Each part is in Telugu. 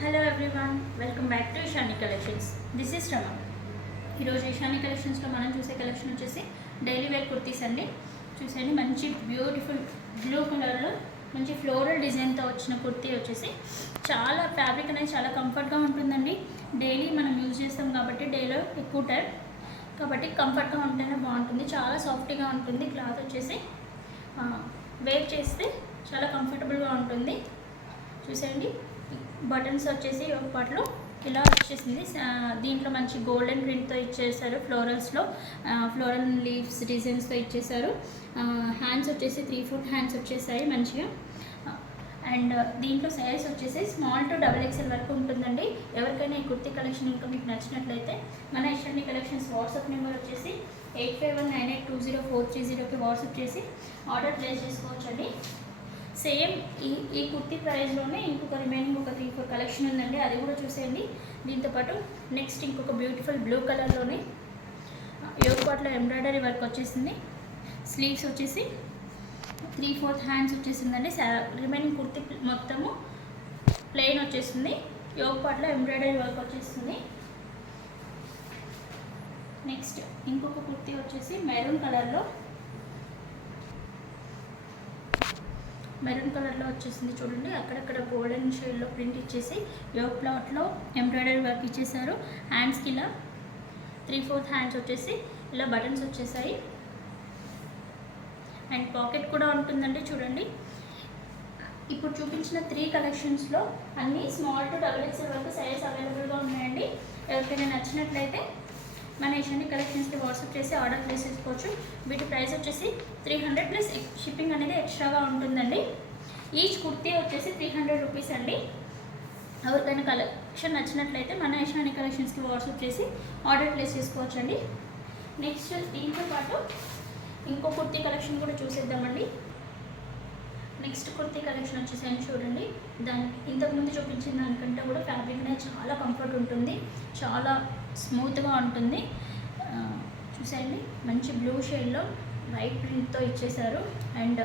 Hello everyone, welcome back to Ishani collections. This is Rama. ఈరోజు ఇషాని కలెక్షన్స్లో మనం చూసే కలెక్షన్ వచ్చేసి డైలీ వేర్ కుర్తీస్ అండి. చూసేయండి, మంచి బ్యూటిఫుల్ బ్లూ కలర్లో మంచి ఫ్లోరల్ డిజైన్తో వచ్చిన కుర్తీ వచ్చేసి చాలా ఫ్యాబ్రిక్ అనేది చాలా కంఫర్ట్గా ఉంటుందండి. డైలీ మనం యూజ్ చేస్తాం కాబట్టి డైలో ఎక్కువ టైం కాబట్టి కంఫర్ట్గా ఉంటేనే బాగుంటుంది. చాలా సాఫ్ట్గా ఉంటుంది. క్లాత్ వచ్చేసి వేర్ చేస్తే చాలా కంఫర్టబుల్గా ఉంటుంది. చూసేయండి, బటన్స్ వచ్చేసి ఒక పాటలో ఇలా వచ్చేసింది. దీంట్లో మంచి గోల్డెన్ ప్రింట్తో ఇచ్చేసారు. ఫ్లోరల్ లీవ్స్ డిజైన్స్తో ఇచ్చేసారు. హ్యాండ్స్ వచ్చేసి 3/4 హ్యాండ్స్ వచ్చేసాయి మంచిగా. అండ్ దీంట్లో సైజ్ వచ్చేసి స్మాల్ టు XXL వరకు ఉంటుందండి. ఎవరికైనా ఈ కుర్తీ కలెక్షన్ ఇంకా మీకు నచ్చినట్లయితే మన ఇషాని కలెక్షన్స్ వాట్సాప్ నెంబర్ వచ్చేసి 8519820430కి వాట్సాప్ చేసి ఆర్డర్ ప్లేస్ చేసుకోవచ్చండి. సేమ్ ఈ కుర్తీ ప్రైస్లోనే ఇంకొక రిమైనింగ్ ఒక 3-4 కలెక్షన్ ఉందండి, అది కూడా చూసేయండి. దీంతోపాటు నెక్స్ట్ ఇంకొక బ్యూటిఫుల్ బ్లూ కలర్లోనే యోగ్ పార్ట్లో ఎంబ్రాయిడరీ వర్క్ వచ్చేసింది. స్లీవ్స్ వచ్చేసి 3/4 హ్యాండ్స్ వచ్చేసిందండి. రిమైనింగ్ కుర్తీ మొత్తము ప్లెయిన్ వచ్చేసింది. యోగ్ పార్ట్లో ఎంబ్రాయిడరీ వర్క్ వచ్చేస్తుంది. నెక్స్ట్ ఇంకొక కుర్తీ వచ్చేసి మెరూన్ కలర్లో వచ్చేసింది. చూడండి, అక్కడక్కడ గోల్డెన్ షేడ్లో ప్రింట్ ఇచ్చేసి యోగ్ ప్లాట్లో ఎంబ్రాయిడరీ వర్క్ ఇచ్చేసారు. హ్యాండ్స్కి ఇలా 3/4 హ్యాండ్స్ వచ్చేసి ఇలా బటన్స్ వచ్చేసాయి. అండ్ పాకెట్ కూడా ఉంటుందండి. చూడండి, ఇప్పుడు చూపించిన 3 కలెక్షన్స్లో అన్నీ స్మాల్ టు XXL వరకు సైజ్ అవైలబుల్గా ఉన్నాయండి. ఎవరికైనా నచ్చినట్లయితే మన ఇషాని కలెక్షన్స్కి వాట్సాప్ చేసి ఆర్డర్ ప్లేస్ చేసుకోవచ్చు. వీటి ప్రైస్ వచ్చేసి 300 ప్లస్ షిప్పింగ్ అనేది ఎక్స్ట్రాగా ఉంటుందండి. ఈచ్ కుర్తీ వచ్చేసి 300 రూపీస్ అండి. ఎవరికైనా కలెక్షన్ నచ్చినట్లయితే మన ఇషాని కలెక్షన్స్కి వాట్సాప్ చేసి ఆర్డర్ ప్లేస్ చేసుకోవచ్చండి. నెక్స్ట్ దీంతో పాటు ఇంకో కుర్తీ కలెక్షన్ కూడా చూసేద్దామండి. నెక్స్ట్ కుర్తీ కలెక్షన్ వచ్చేసి చూడండి, ఇంతకుముందు చూపించిన దానికంటే కూడా ఫ్యాబ్రిక్ అనేది చాలా కంఫర్ట్ ఉంటుంది, చాలా స్మూత్గా ఉంటుంది. చూసేయండి, మంచి బ్లూ షేడ్లో వైట్ ప్రింట్తో ఇచ్చేసారు. అండ్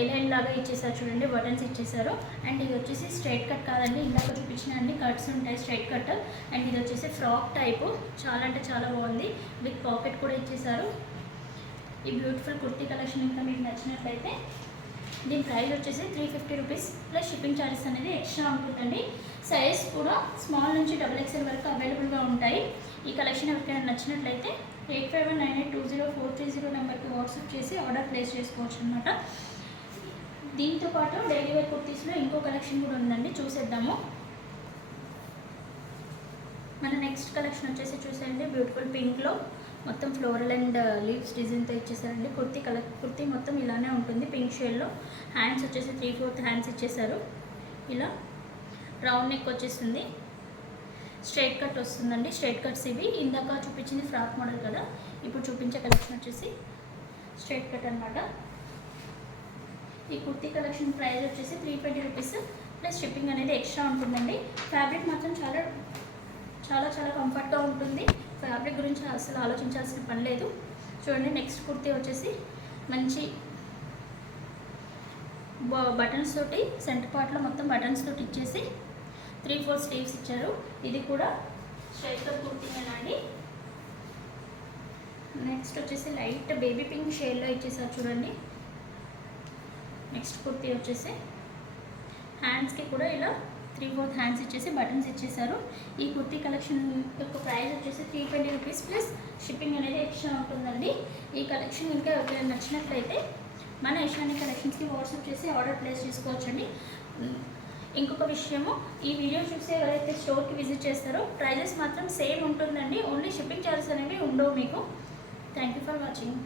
ఏలైన్ లాగా ఇచ్చేసారు. చూడండి, బటన్స్ ఇచ్చేసారు. అండ్ ఇది వచ్చేసి స్ట్రైట్ కట్ కాదండి, ఇందాక చూపించిన అన్ని కట్స్ ఉంటాయి స్ట్రైట్ కట్. అండ్ ఇది వచ్చేసి ఫ్రాక్ టైపు, చాలా అంటే చాలా బాగుంది. విత్ పాకెట్ కూడా ఇచ్చేసారు. ఈ బ్యూటిఫుల్ కుర్తీ కలెక్షన్ ఇంకా మీకు నచ్చినట్లయితే దీని ప్రైస్ వచ్చేసి 350 రూపీస్ ప్లస్ షిప్పింగ్ ఛార్జెస్ అనేది ఎక్స్ట్రా ఉంటుందండి. సైజ్ కూడా స్మాల్ నుంచి XXL వరకు అవైలబుల్గా ఉంటాయి. ఈ కలెక్షన్ ఎవరికైనా నచ్చినట్లయితే 8519820430 నెంబర్కి వాట్సాప్ చేసి ఆర్డర్ ప్లేస్ చేసుకోవచ్చు అనమాట. దీంతోపాటు డైలీ వేర్ కుర్తీస్లో ఇంకో కలెక్షన్ కూడా ఉందండి, చూసేద్దాము. మన నెక్స్ట్ కలెక్షన్ వచ్చేసి చూసేయండి, బ్యూటిఫుల్ పింక్లో మొత్తం ఫ్లోరల్ అండ్ లీవ్స్ డిజైన్తో ఇచ్చేసారండి. కుర్తీ మొత్తం ఇలానే ఉంటుంది పింక్ షేడ్లో. హ్యాండ్స్ వచ్చేసి 3/4 హ్యాండ్స్ ఇచ్చేసారు. ఇలా రౌండ్ నెక్ వచ్చేస్తుంది. స్ట్రైట్ కట్ వస్తుందండి. స్ట్రైట్ కట్స్ ఇవి. ఇందాక చూపించింది ఫ్రాక్ మోడల్ కదా, ఇప్పుడు చూపించే కలెక్షన్ వచ్చేసి స్ట్రైట్ కట్ అనమాట. ఈ కుర్తీ కలెక్షన్ ప్రైస్ వచ్చేసి 320 రూపీస్ ప్లస్ షిప్పింగ్ అనేది ఎక్స్ట్రా ఉంటుందండి. ఫ్యాబ్రిక్ మాత్రం చాలా చాలా చాలా కంఫర్ట్గా ఉంటుంది. ఫ్యాబ్రిక్ గురించి అసలు ఆలోచించాల్సిన పని లేదు. చూడండి, నెక్స్ట్ కుర్తీ వచ్చేసి మంచి బటన్స్ తోటి సెంటర్ పార్ట్లో మొత్తం బటన్స్ తోటి ఇచ్చేసి 3/4 స్లీవ్స్ ఇచ్చారు. ఇది కూడా స్ట్రైట్ కట్ కుర్తీనేనండి. నెక్స్ట్ వచ్చేసి లైట్ బేబీ పింక్ షేడ్లో ఇచ్చేసారు. చూడండి, నెక్స్ట్ కుర్తీ వచ్చేసి హ్యాండ్స్కి కూడా ఇలా 3/4 హ్యాండ్స్ ఇచ్చేసి బటన్స్ ఇచ్చేసారు. ఈ కుర్తీ కలెక్షన్ యొక్క ప్రైస్ వచ్చేసి 320 రూపీస్ ప్లస్ షిప్పింగ్ అనేది ఎక్స్ట్రా ఉంటుందండి. ఈ కలెక్షన్ ఇంకా ఎవరికైనా నచ్చినట్లయితే మన ఇషాని కలెక్షన్స్కి వాట్సాప్ చేసి ఆర్డర్ ప్లేస్ చేసుకోవచ్చండి. ఇంకొక విషయము, ఈ వీడియో చూసి ఎవరైతే స్టోర్కి విజిట్ చేస్తారో ప్రైజెస్ మాత్రం సేమ్ ఉంటుందండి. ఓన్లీ షిప్పింగ్ ఛార్జెస్ అనేవి ఉండవు మీకు. Thank you for watching.